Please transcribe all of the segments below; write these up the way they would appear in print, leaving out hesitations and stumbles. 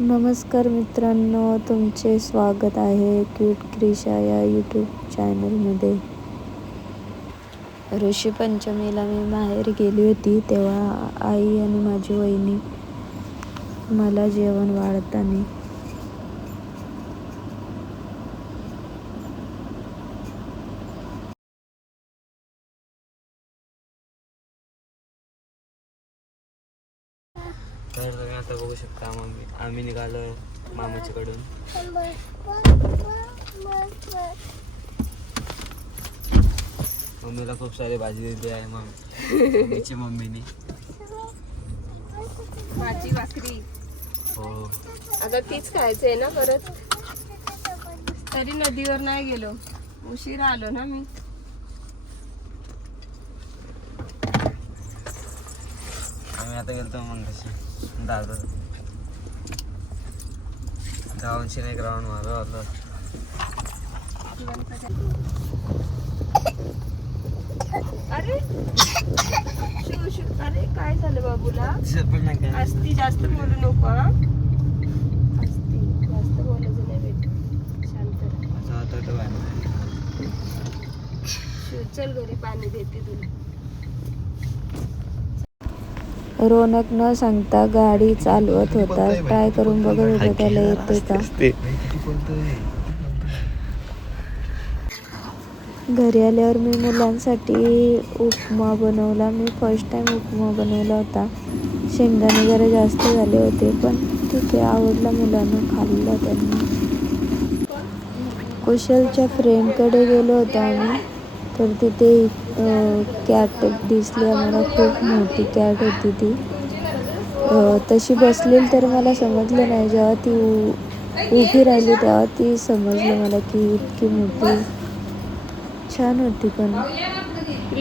नमस्कार मित्रांनो, तुमचे स्वागत आहे क्यूट क्रिशा या यूट्यूब चॅनलमध्ये. ऋषीपंचमीला मी माहेर गेली होती तेव्हा आई आणि माझी वहिनी मला जेवण वाढताना तर तुम्ही आता बघू शकता आम्ही निघालो मामाच्याकडून. मम्मीला खूप सारी भाजी दिली आहे मम्मीची मम्मीने. भाजी भाकरी हो, आता तीच खायचं आहे ना परत. तरी नदीवर नाही गेलो, उशिरा आलो ना मी. आम्ही आता गेलतो मग दादा गावांशी नाही राऊंड मारलं होतं. अरे अरे काय झालं बाबूला? पण नाही काय अस्ती जास्त बोलू नको हा. अस्ती जास्त बोलायचं नाही बेटा, शांत राहा. असं होतं चल घरी पाणी देते तुला. रोनक न सांगता गाडी चालवत होता. ट्राय करून बघत होता त्याला येते का. घरी आल्यावर मी मुलांसाठी उपमा बनवला. मी फर्स्ट टाइम उपमा बनवला होता. शेंगदाणे जरा जास्त झाले होते, पण ठीक आहे, आवडला मुलांना, खाल्ला त्यांनी. कुशलच्या फ्रेंडकडे गेलो होतो आम्ही, तर तिथे कॅट दिसली आम्हाला. खूप मोठी कॅट होती ती. तशी बसलेली तर मला समजलं नाही. जेव्हा ती उभी राहिली तेव्हा ती समजलं मला की इतकी मोठी. छान होती, पण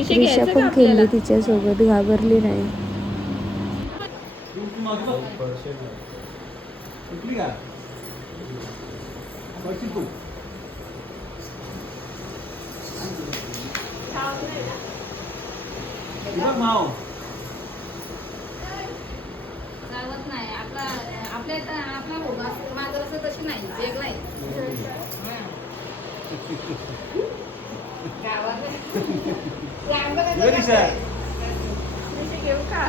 क्रिशा पण खेळली तिच्यासोबत, घाबरली नाही. गावात नाही आपल्या इथं आपला भोगा माझं असं तशी नाही वेगळं आहे. घेऊ का?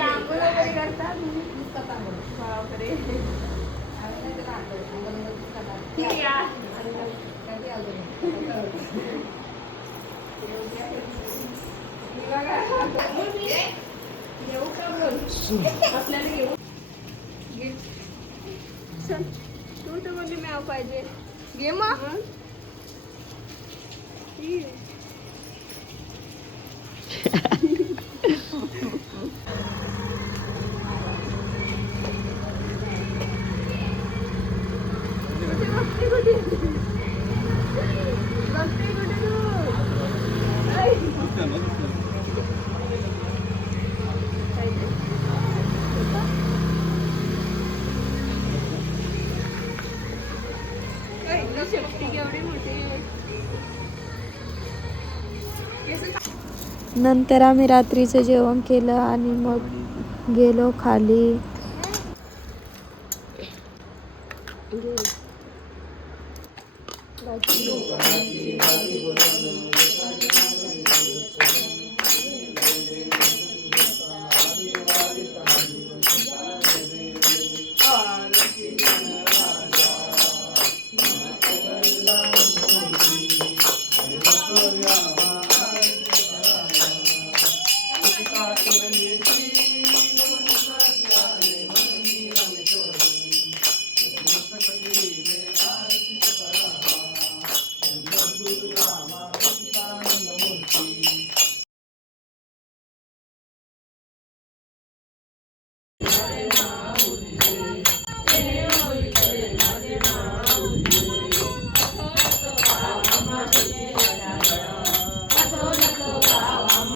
आंघोळ वगैरे करतात बापरे. घेऊ का बोल? आपल्याला घेऊ घे. चल, तू तर बोलली म्याव पाहिजे. घे मग. नंतर आम्ही रात्रीचं जेवण केलं आणि मग गेलो खाली.